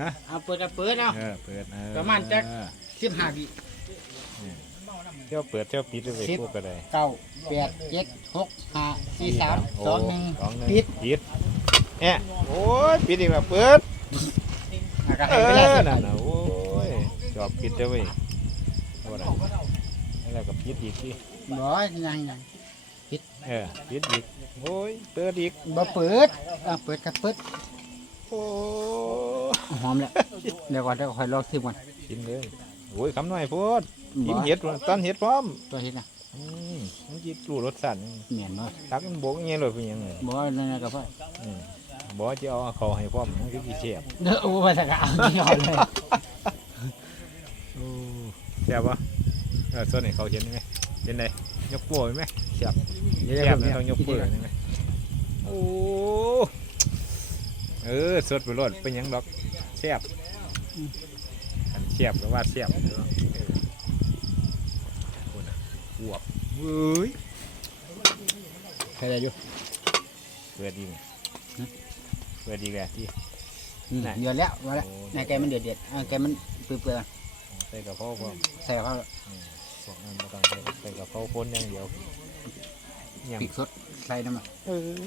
ฮะเอาเปิดเอาเปิดเอา เออเปิดเออประมาณจัก สิบห้าวิเที่ยวเปิดเที่ยวปิดด้วยสิบพวกก็ได้เก้าแปดเจ็ดหกห้าสี่สามโสองหนึ่งสองหนึ่งปิดปิดแอะโอ้ยปิดอีกแล้วเปิดอะก็เอให้เวลาอสิบนั่นน่ะโอ้ยจอบปิดเด้อเว้ยโอ้น่ะแล้วก็ปิดอีกทีบ่ยังยังเออปิดอีกโอ้ยเปิดอีกบ่เปิดอะเปิดก็เปิดโอ้ หอมแล้วเดี๋ยวก่อนเดี๋ยวค่อยลองซิมก่อนกินเลยโอ้ยคำหน่อยโพูดบ่กินเห็ดตอนเห็ดพร้อมตัวเฮ็ดน่ะอืมมันจิรู้รสสั่นเหม็นบ่ตักมันโบกอย่างเงี้ยเลยเป็นยังไงบ่นั่นน่ะก็พออืมบอกจะเอาเขาให้พร้อมมันคือกี่เสียบเด้อโอ้บ่ตะกะเอาที่เอาเลยโอ้เสียบปะเออส่วนไหนเขาเห็นไหมเห็นไหนยกโป้ไหมเสียบเสียบนะต้องยกโป้เห็นไหมโอ้ เออสดไปรดเป็นหยังดอกเสียบอันเสียบก็ว่าเสียบเออคนน่ะอวบเว้ยใครได้อยู่เปิดดีไหมเปิดดีแหละที่อืมไหนเดือดแล้วว่าแล้วโอ้นายแกมันเดือดเดือดอะแกมันเปื่อยใส่กระเพราพร้อมๆใส่เข้าอืมพวกนั้นไม่ต้องใส่ใส่กระเพราคนอย่างเดียวอย่างปีกสดใส่น้ำมันเออ